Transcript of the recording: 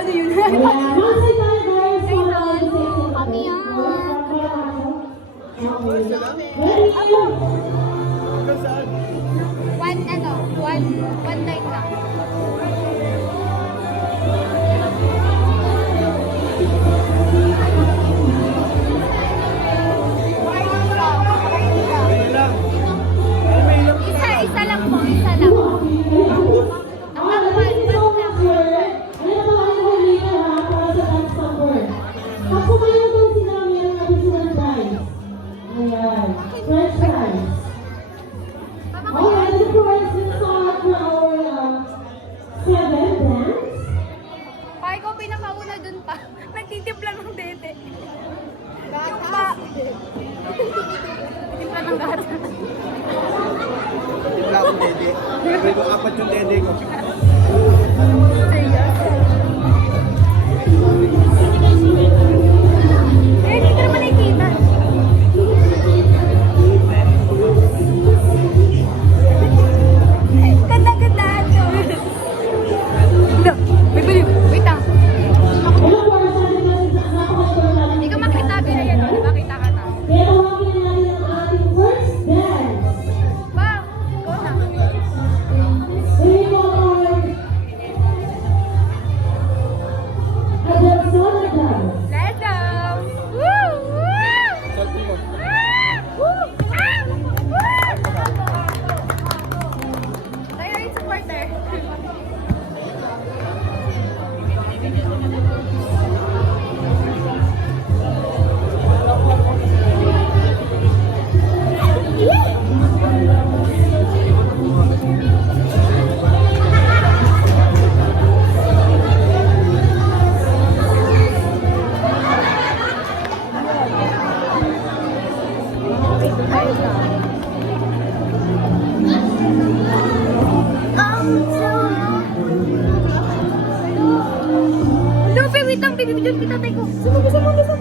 Ano yun? Ayan. Masay tayo guys. Kami yan. Ready? One night lang. Isa lang po, isa lang. Ang one lang. French fries. Alright, of course, let's start for our 7 dance. Pa, ikaw pinakauna dun pa. Nagtitimpla ng dede. Yung pa. Timpla ng gata. Wala akong dede. Sabi ko, apat yung dede ko. Eh, hindi ka naman nakikita. Ganda-gandaan to. No, wait lang. Hindi ka makita bila yan, di ba? Kita ka na. Kaya tawagin na natin ang ating first dance. Ba, go na. We will Adelson dance. Let's go! Woo! Woo! Salty mo. Woo! Ah! Woo! Tayo rin supporter. Lupi, wait lang, bibibidyon kita, tay ko. Sumabay sa mga